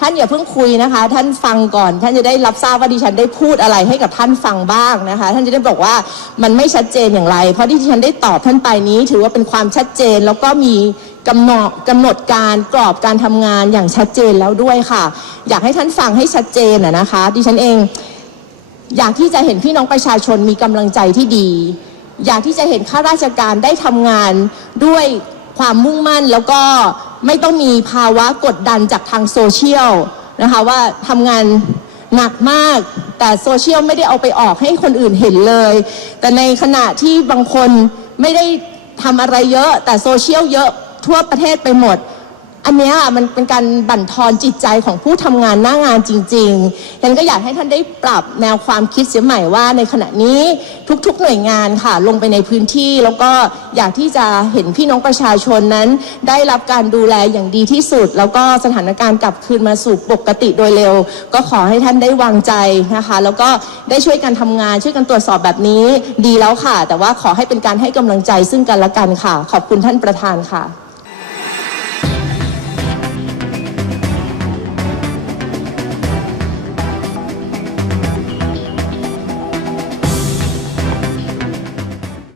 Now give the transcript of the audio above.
ท่านอย่าเพิ่งคุยนะคะ ท่านฟังก่อน ท่านจะได้รับทราบว่าดิฉันได้พูดอะไรให้กับท่านฟังบ้างนะคะ ท่านจะได้บอกว่ามันไม่ชัดเจนอย่างไร เพราะที่ดิฉันได้ตอบท่านไปนี้ ถือว่าเป็นความชัดเจนแล้วก็มีกำหนดกำหนดการกรอบการทำงานอย่างชัดเจนแล้วด้วยค่ะ อยากให้ท่านฟังให้ชัดเจนนะคะ ดิฉันเอง อยากที่จะเห็นพี่น้องประชาชนมีกำลังใจที่ดี อยากที่จะเห็นข้าราชการได้ทำงานด้วยความมุ่งมั่นแล้วก็ ไม่ต้องมีภาวะกดดันจากทางโซเชียลนะคะว่าทำงานหนักมาก แต่โซเชียลไม่ได้เอาไปออกให้คนอื่นเห็นเลย แต่ในขณะที่บางคนไม่ได้ทำอะไรเยอะ แต่โซเชียลเยอะทั่วประเทศไปหมด อันนี้มันเป็นการบั่นทอนจิตใจของผู้ทำงานหน้างานจริงๆฉันก็อยากให้ท่านได้ปรับแนวความคิดเสียใหม่ว่า ในขณะนี้ทุกๆหน่วยงานค่ะลงไปในพื้นที่ แล้วก็อยากที่จะเห็นพี่น้องประชาชนนั้น ได้รับการดูแลอย่างดีที่สุด แล้วก็สถานการณ์กลับคืนมาสู่ปกติโดยเร็ว ก็ขอให้ท่านได้วางใจนะคะ แล้วก็ได้ช่วยกันทำงานช่วยกันตรวจสอบแบบนี้ดีแล้วค่ะ แต่ว่าขอให้เป็นการให้กำลังใจซึ่งกันและกันค่ะ ขอบคุณท่านประธานค่ะ